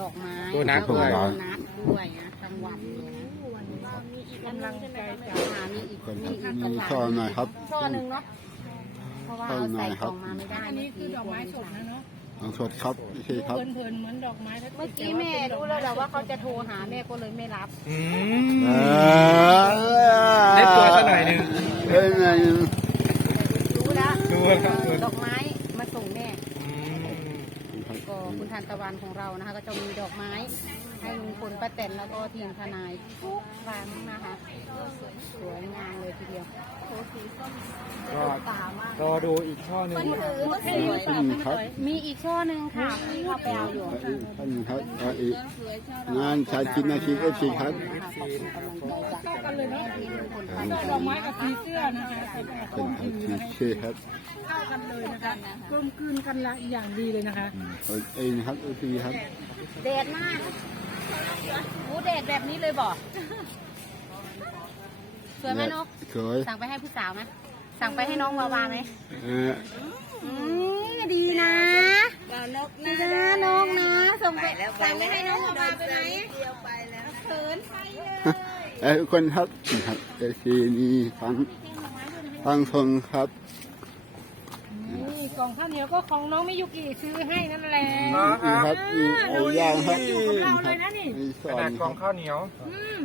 ดอกไม้ตัวนัดแล้วก็ด้วยตัวนัดด้วยนะกลางวันเลยนะกำลังใจจากหามีอีกคนมีอีกมีกระถางช่อหน่อยครับ ช่อหนึ่งเนาะเพราะว่าเอาใส่กล่องมาไม่ได้อันนี้คือดอกไม้สดนะเนาะของสดครับโอเคครับ เพลินๆเหมือนดอกไม้ถ้าเมื่อกี้แม่รู้แล้วแหละว่าเขาจะโทรหาแม่ก็เลยไม่รับอืเอมได้ตัวซะหน่อยหนึ่งเอ้ยหน่อยหนึ่งรู้แล้วรู้แล้วครับดอกไม้มาส่งแม่ อืม ก็คุณ ทานตะวันของเรานะคะ ก็จะมีดอกไม้ให้ลุงพลป้าแตนแล้วก็ทีมทนายทุกครั้งนะคะสวยงามเลยทีเดียวโอ้สีส้มก็ตามากรอดูอีกช่อหนึ่งมันถือก็สวยอืมครับมีอีกช่อหนึ่งค่ะที่เขาไปเอาอยู่ท่านครับเอาอีกงานชายกินนาทีก็ชีครับเข้ากันเลยเนาะดอกไม้กับสีเสื้อนะคะใส่กระโปรเป็นงครับผิวทีนะคะเคครับเข้ากันเลยนะคะกลมกลืนกันละอย่างดีเลยนะคะเอาเองครับโอเคครับแดดมากโอ้แดดแบบนี้เลยบอกสวยไหมนกสวยสั่งไปให้ผู้สาวไหมสั่งไปให้น้องวาวาไหมเอออืมดีนะดีนะน้องนะส่งไปสั่งไปให้น้องวาวาไปไหมเขินไปเลยเอ้ยทุกคนครับครับโอเคนี่ฟังฟังทงครับ นี่กล่องข้าวเหนียวก็ของน้องมิยุกิซื้อให้นั่นแหละนี่ครับมีไอ้ย่างครับอยู่กับเราเลยนะนี่มีสขอนนาดคกล่รัอบงข้าวเหนียวอืม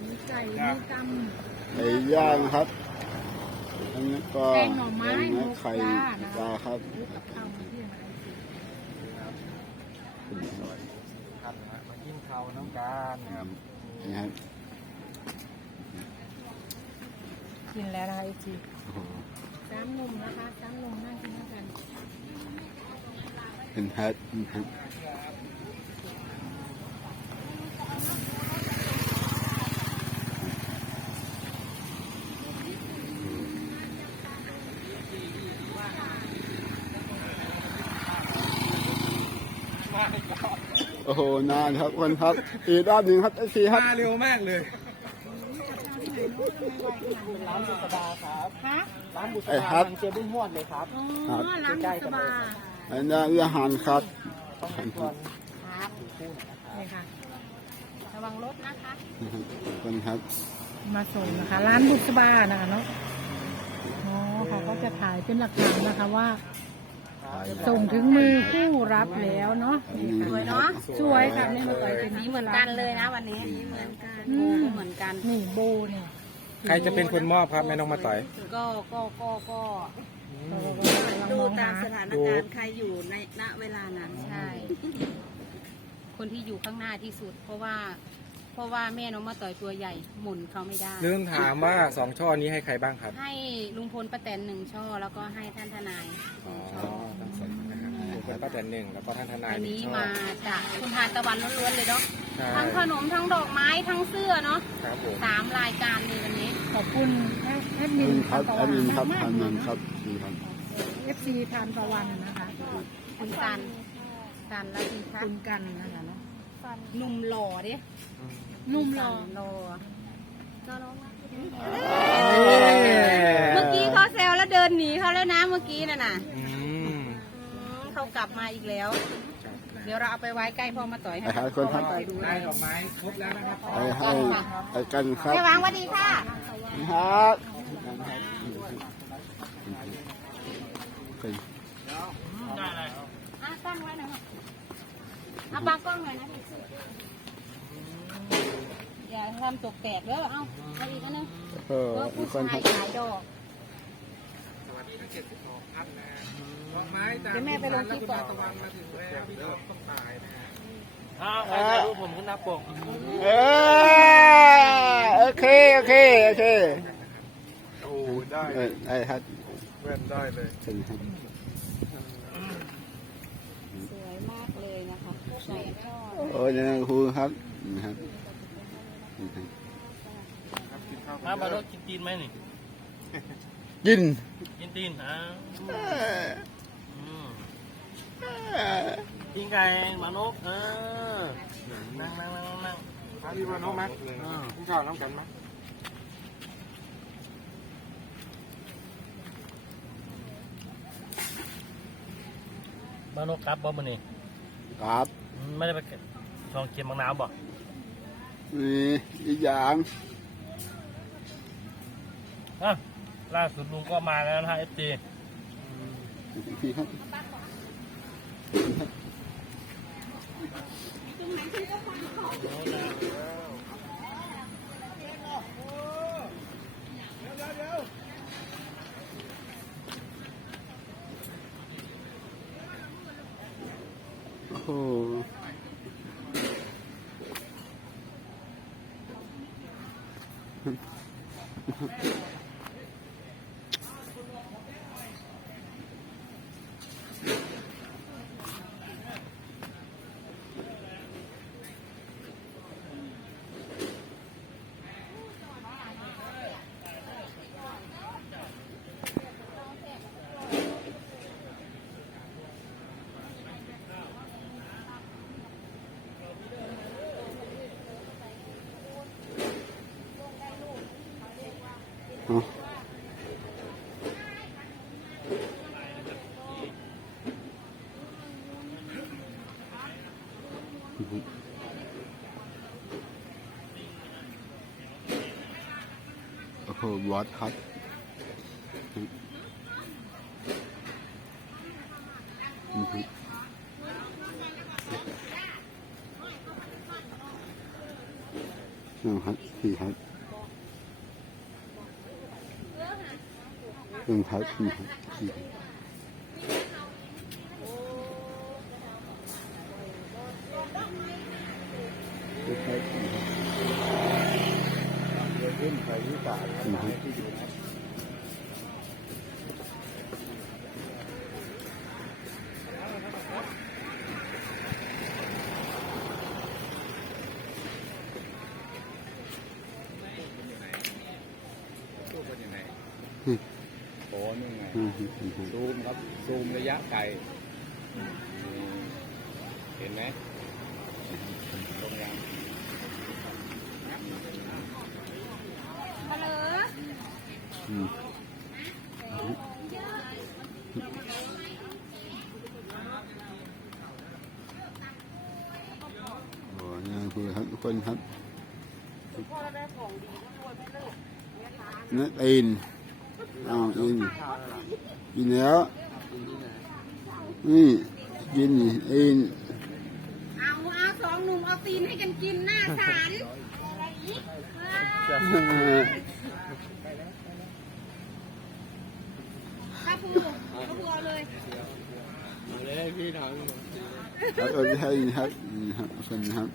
มีไก่มีกำไอ้ย่างครับอันนี้ก็แกงหน่อไม้แกงหมูไข่ปลานะปลาครับกับข้าวมาเที่ยงอะไรสิครับมากินข้าวน้ำกันครับนี่ครับ กินแล้วนะคะไอจีโอ้โหสามหนุ่มนะคะสามหนุ่มนั่งกินด้วยกันเป็นแฮทนะครับโอ้โหนานครับคนครับ อีกรอบหนึ่งครับไอซีครับ มาเร็วมากเลย ร้านบุษบาครับฮะร้านบุษไอ้บาครับทางเจบุ้มฮวดเลยครับอ๋อครับร้านบุษบาอันนี้อาหารครับต้องเป็นคนครับนี่ค่ะระวังรถนะคะขอบคนครับ มาส่งนะคะ ร้านบุษบานะคะเนาะอ๋อเขาก็จะถ่ายเป็นหลักฐานนะคะว่าส่งถึงมือผู้รับแล้วเนาะนี่สวยค่ะเนาะสวยค่ะนี่มาต่อยเป็นสีเหมือนกันเลยนะ วันนี้สีเหมือนกันอืมเหมือนกันนี่โบเนี่ย ใครจะเป็นคนมอบครับแม่น้องมาต่อย ก็ก็ก็ก็ดูตามสถานการณ์ใครอยู่ในณเวลานั้นใช่ คนที่อยู่ข้างหน้าที่สุด เพราะว่า เพราะว่าแม่น้องมาต่อยตัวใหญ่หมุนเขาไม่ได้ลืมถามว่าสองช่อนี้ให้ใครบ้างครับ ให้ลุงพลป้าแตนหนึ่งช่อแล้วก็ให้ท่านทนายอ๋อทั้งสองนะครับถูกเป็นป้าแตนหนึ่งแล้วก็ท่านทนายอันนี้มาจากคุณทานตะวันล้วนๆเลยเนาะทั้งขนมทั้งดอกไม้ทั้งเสื้อเนาะสามรายการเลยวันนี้ ขอบคุณแอดมินี่นครับตะอัวันนนี้ครับมากอันๆเลนั้ยนนะครับนี่ครับเอฟซีทานตะวันนะคะคุณซันซันและคุณทัศคุน์ณกันนะคะเนาะหนุ่มหล่อดินุ่มรอหล่อเอ้ยเมื่อกี้เขาแซวแล้วเดินหนีเขาแล้วนะเมื่อกี้น่ะน่ะอืมอืมเขากลับมาอีกแล้ว เดี๋ยวเราเอาไปไว้ใกล้พ่อมาต่อยให้ไอ้หาคนครับต่อยดูได้ดอกไม้ครบแล้วนะครับไอ้ให้ไอ้กันครับแม่วางสวัสดีค่ะครับเป็นอะตั้งไว้หน่อยค่ะเอาปากกล้องหน่อยนะพี่อย่าทำตกแตกเด้อเอาเอาอีกอันหนึงเออเพื่ออีผู้กคนชาคยรับขายดอก สวัสดีทั้ง72ท่านนะดอกไม้จากเดี๋ยวแม่ไปลงคลิปก่อน ตะวันมาถึงแล้วพี่น้องต้องตายนะฮะ อ้าวใครจะรู้ผมขึ้นหน้าปก เออโอเค โอเค โอเคโอ้ได้เออไอ้ฮัทเว้นได้เลยเป็นครับสวยมากเลยนะคะใส่ช่อโอ้ยนะครูครับนะครับมาบารถกินตีนไหมนี่ กิน กินตีนอืมกินไก่หมานกเออนั่งนั่งนั่งนั่งพาพี่มาน้องมั้ยกินข้าวน้ำกันมั้ยมานกกลับบ่มื้อนี้ครับไม่ได้ไปชองเก็บบางน้ำบ่นี่อีกอย่างอะ ล่าสุดลุงก็มาแล้วนะฮะ FT พี่ครับโอ้โห โอ้โหบอสครับอือฮึเอาครับสี่ครับหนึ่งครับสี่ครับสี่ครับสี่ครับสี่ครับเดี๋ยวขึ้นไปที่ ป่าสี่ครับตู้เป็ นยังไงอืมโอ้นี่ไงอืมอืมอืมอืมซูมครับ ซูมระยะไกลอืมเห็นไหมตรงยังอืมโอ้ยคือครับทุกคนครับนั่นอิน อ้าวอินกินแล้วนี่กินนี่อินเอาเอาสองหนุ่มเอาตีนให้กันกินหน้าศาลข้าพูข้าพูเอาเลยเลยพี่น้องเอาไปให้ครับนี่ครับคนครับ